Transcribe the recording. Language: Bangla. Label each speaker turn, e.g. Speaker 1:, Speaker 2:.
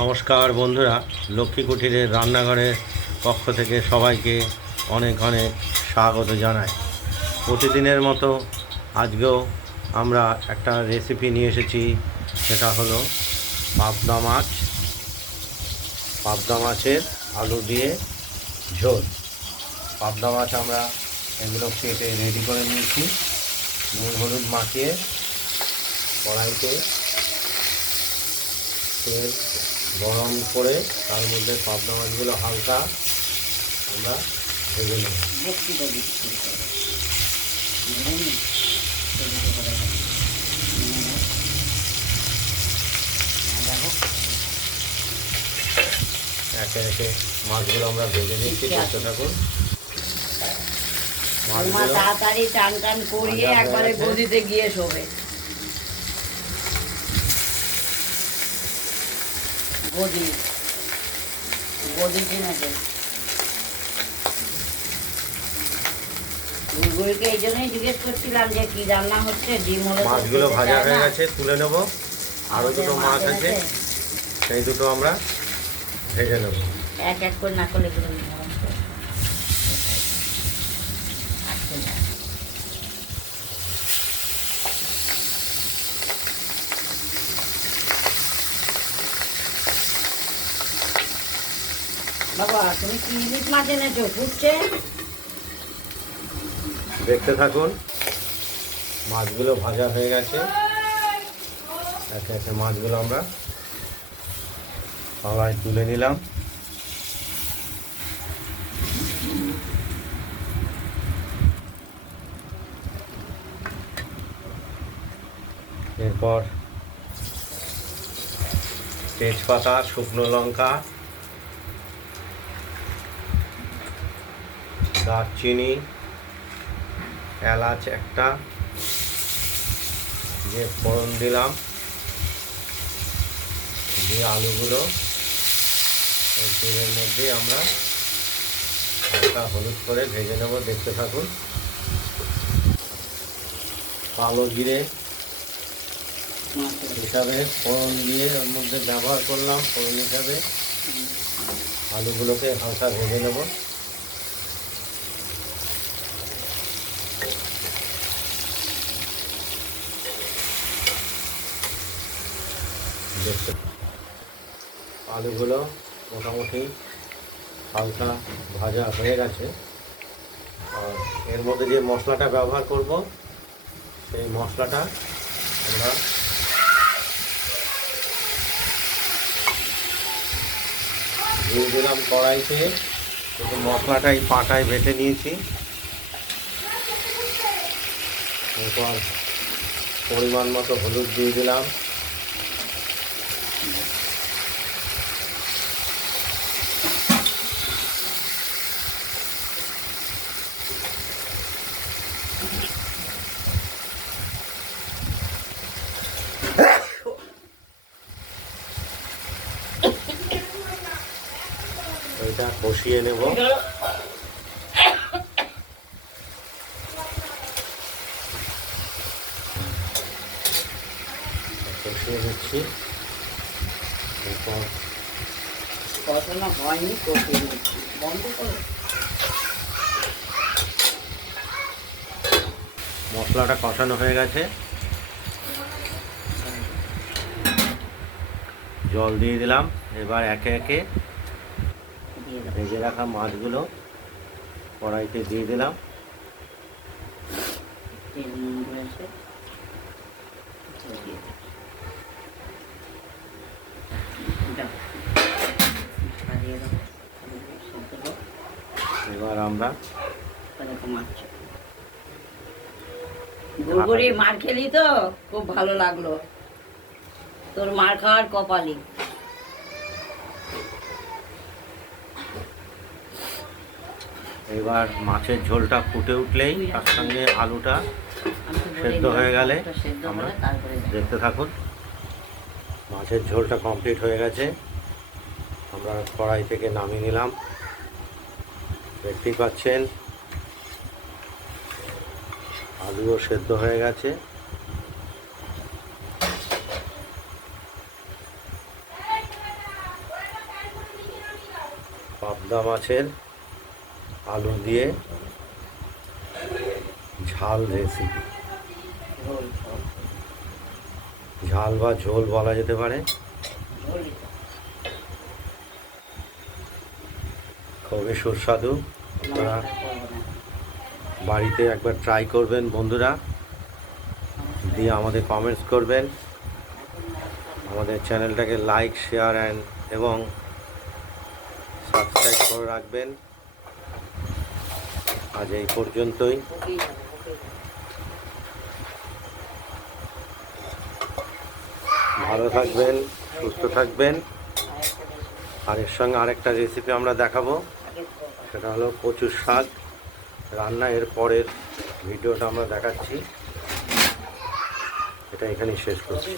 Speaker 1: নমস্কার বন্ধুরা, লক্ষ্মী কুটিরের রান্নাঘরের পক্ষ থেকে সবাইকে অনেক অনেক স্বাগত জানাই। প্রতিদিনের মতো আজকেও আমরা একটা রেসিপি নিয়ে এসেছি, সেটা হলো পাবদা মাছ, পাবদা মাছের আলু দিয়ে ঝোল। পাবদা মাছ আমরা এগুলো কেটে রেডি করে নিয়েছি। নুন, হলুদ মাখিয়ে কড়াইতে তেল গরম করে তার মধ্যে পাবদা মাছগুলো হালকা আমরা ভেজে নেব। একে একে মাছগুলো আমরা ভেজে নিচ্ছি দেখতে থাকুন।
Speaker 2: তাড়াতাড়ি টান টান করিয়ে একবারে। গদিতে গিয়ে শোবে। গদি। গদি কিনেছে গুড়গুড়িকে এই জন্যই জিজ্ঞেস করছিলাম যে কি রান্না হচ্ছে ডিম হলে
Speaker 1: মাছগুলো ভাজা হয়ে গেছে তুলে নেব। আরও দুটো মাছ আছে। সেই দুটো আমরা ভেজে নেব।
Speaker 2: এক এক করে না করলে এগুলো
Speaker 1: দেখতে থাকুন, মাছগুলো ভাজা হয়ে গেছে। একে একে মাছগুলো আমরা সবাই তুলে নিলাম। এরপর তেজপাতা, শুকনো লঙ্কা দারচিনি, এলাচ একটা যে ফোড়ন দিলাম। দিয়ে আলুগুলো এই তেলের মধ্যে আমরা হালকা হলুদ করে ভেজে নেব, দেখতে থাকুন। কালো জিরে হিসাবে ফোড়ন দিয়ে ওর মধ্যে ব্যবহার করলাম, ফোড়ন হিসাবে। আলুগুলোকে হালকা ভেজে নেব। দেখতে আলুগুলো মোটামুটি হালকা ভাজা হয়ে গেছে। আর এর মধ্যে যে মশলাটা ব্যবহার করব, সেই মশলাটা আমরা দিয়ে দিলাম কড়াইতে। কিন্তু মশলাটা এই পাটায় বেটে নিয়েছি। এরপর পরিমাণ মতো হলুদ দিয়ে দিলাম। ওইটা কষিয়ে নেব। কষিয়ে এরপর
Speaker 2: কষানো হয়নি কষিয়ে নিচ্ছি বন্ধ করো।
Speaker 1: মশলাটা কষানো হয়ে গেছে। জল দিয়ে দিলাম। এবার একে একে ভেজে রাখা মাছগুলো কড়াইতে দিয়ে দিলাম।
Speaker 2: তেল নুন
Speaker 1: এবার আমরা
Speaker 2: গুড়গুড়ি মার খেলি তো খুব ভালো লাগল। তোর মার খাওয়ার কপালি
Speaker 1: এবার মাছের ঝোলটা ফুটে উঠলেই তার সঙ্গে আলুটা সেদ্ধ হয়ে গেলে আমরা। দেখতে থাকুন। মাছের ঝোলটা কমপ্লিট হয়ে গেছে। আমরা কড়াই থেকে নামিয়ে নিলাম। দেখতেই পাচ্ছেন, আলুও সেদ্ধ হয়ে গেছে। পাবদা মাছের আলু দিয়ে ঝাল রেসিপি
Speaker 2: ঝোল
Speaker 1: বা ঝোল বলা যেতে পারে। খুবই সুস্বাদু। আপনারা। বাড়িতে একবার ট্রাই করবেন বন্ধুরা। দিয়ে আমাদের কমেন্টস করবেন। আমাদের চ্যানেলটাকে লাইক শেয়ার অ্যান্ড এবং সাবস্ক্রাইব করে রাখবেন। আজ এই পর্যন্তই। ভালো থাকবেন, সুস্থ থাকবেন। আর এর সঙ্গে আরেকটা রেসিপি আমরা দেখাবো। সেটা হলো কচুর শাক। রান্না এর পরের ভিডিওটা আমরা দেখাচ্ছি। এটা এখানেই শেষ করছি।